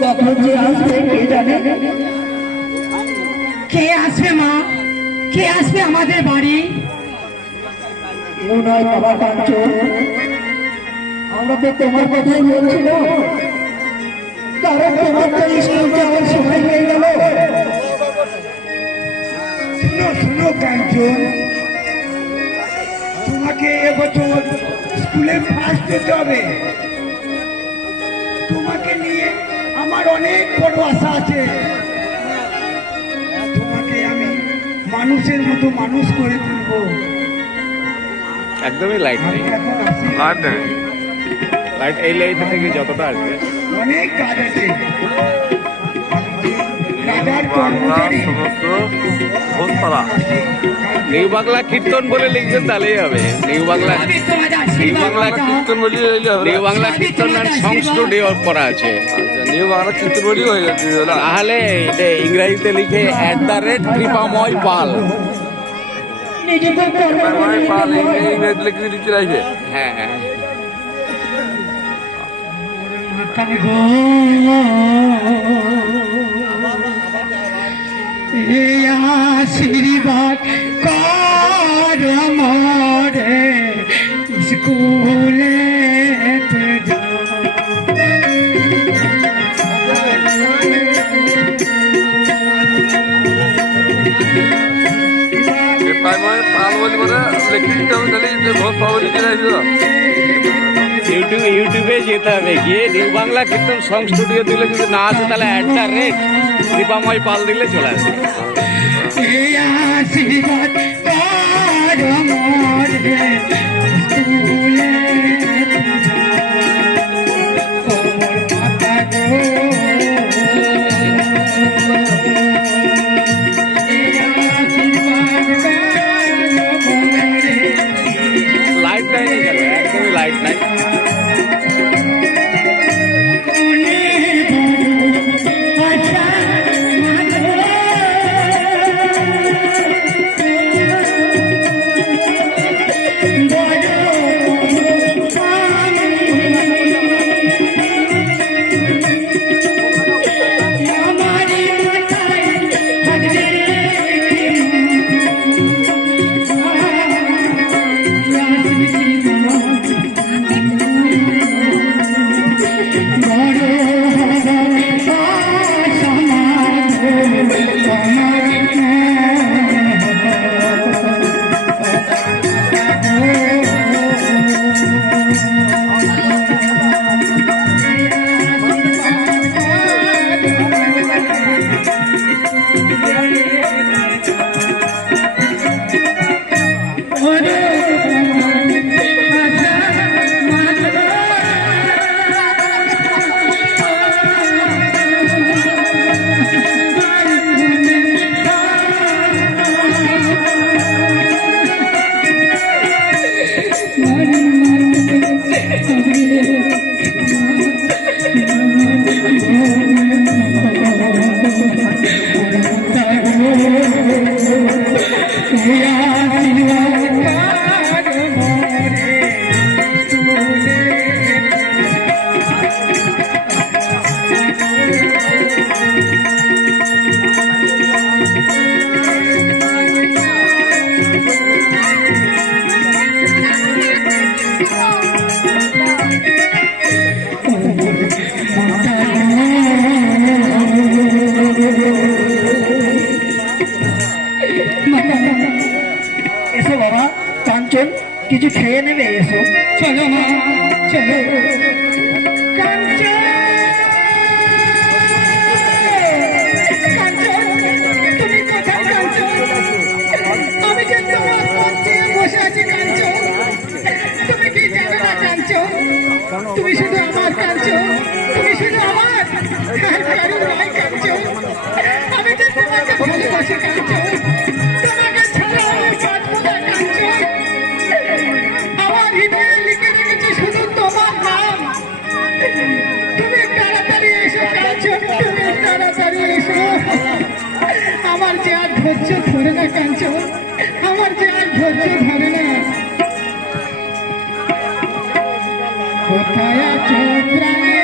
কখন যে আসবে কে জানে। কে আসবে মা? কে আসবে আমাদের বাড়ি? মনে হয় বাবা কাঞ্চন, আমরা তো তোমার কথাই বলছিল, কারণ তোমার তো স্কুল যাওয়ার সময় হয়ে গেল। শুনো শুনো কাঞ্চন, তোমাকে এবছর স্কুলে ফার্স্ট হতে হবে। তোমাকে নিয়ে আমার অনেক বড় আশা আছে। তোমাকে আমি মানুষের মতো মানুষ করে তুলবো। একদমই লাইট নেই, লাইট নেই, লাইট এই লাইট থেকে যতটা আসবে অনেক কাজ আছে। রাজার কর্মচারী নিউ বাংলা কীর্তন বলে লিখবেন তাহলেই হবে। নিউ বাংলা কীর্তন বলে নিউ বাংলা কীর্তন সং স্টুডিও করা আছে। নিউ বাংলা কীর্তন বলেই হয়ে যাচ্ছে। তাহলে এটা ইংরেজিতে লিখে @কৃপাময় পাল। ইংরেজি লিখে দিচ্ছে রাখবে। হ্যাঁ হ্যাঁ, আশীর্বাদ কর মরে স্কুলে ইউটিউবে যেতে হবে, গিয়ে নিউ বাংলা কীর্তন সং স্টুডিও দিলে যদি না আসে তাহলে @কৃপাময় পাল দিলে চলে আসে। আশীর্বাদ কর মরে স্কুলে লাইট নাই কেন? একদমই লাইট নাই। এসো বাবা কাঞ্চন, কিছু খেয়ে নেবে, এসো। চলো মা চলো। তুমি কোথায় কাঞ্চন? আমি যে তোমার মধ্যে বসে আছি কাঞ্চন, তুমি কি জানো না কাঞ্চন? তুমি শুধু আমার কাঞ্চন, তুমি শুধু আমার, আর কারো নয় কাঞ্চন। আমি যে তোমাকে ভালোবাসি কাঞ্চন, তোমাকে ছাড়া আমি বাঁচবো না কাঞ্চন। আমার হৃদয়ে লিখে রেখেছি শুধু তোমার নাম। তুমি তাড়াতাড়ি এসো কাঞ্চন, তুমি তাড়াতাড়ি এসো। আমার যে আর ধৈর্য ধরে না কাঞ্চন, আমার যে আর ধৈর্য ধরে না। কোথায় আছো প্রাণ?